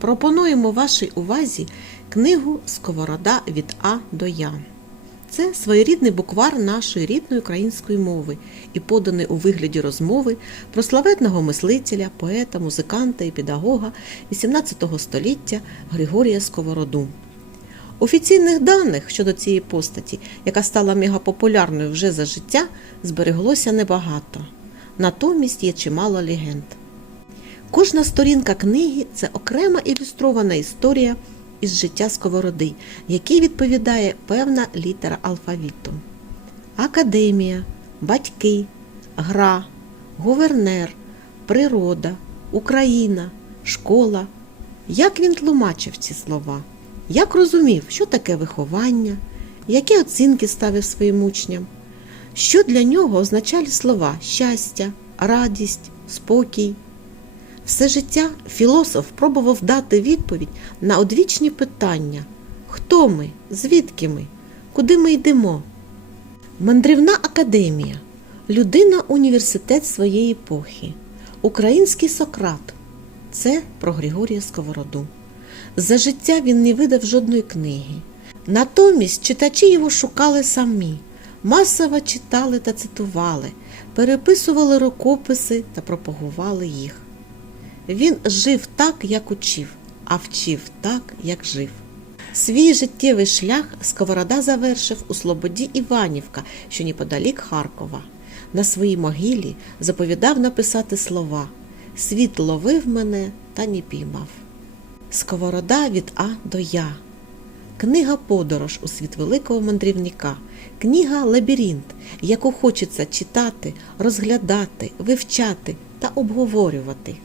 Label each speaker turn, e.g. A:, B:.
A: пропонуємо вашій увазі книгу Сковорода від А до Я. Це своєрідний буквар нашої рідної української мови і поданий у вигляді розмови про славетного мислителя, поета, музиканта і педагога XVIII століття Григорія Сковороду. Офіційних даних щодо цієї постаті, яка стала мегапопулярною вже за життя, збереглося небагато. Натомість є чимало легенд. Кожна сторінка книги це окрема ілюстрована історія із життя сковороди, якій відповідає певна літера алфавіту. Академія, батьки, гра, гувернер, природа, Україна, школа. Як він тлумачив ці слова? Як розумів, що таке виховання, які оцінки ставив своїм учням? Що для нього означали слова щастя, радість, спокій? Все життя філософ пробував дати відповідь на одвічні питання: хто ми, звідки ми, куди ми йдемо? Мандрівна академія, людина університет своєї епохи, український Сократ. Це про Григорія Сковороду. За життя він не видав жодної книги. Натомість читачі його шукали самі, масово читали та цитували, переписували рукописи та пропагували їх. Він жив так, як учив, а вчив так, як жив. Свій життєвий шлях Сковорода завершив у Слободі Іванівка, що неподалік Харкова. На своїй могилі заповідав написати слова Світ ловив мене та не піймав. Сковорода від А до Я. Книга Подорож у світ великого мандрівника, книга Лабіринт, яку хочеться читати, розглядати, вивчати та обговорювати.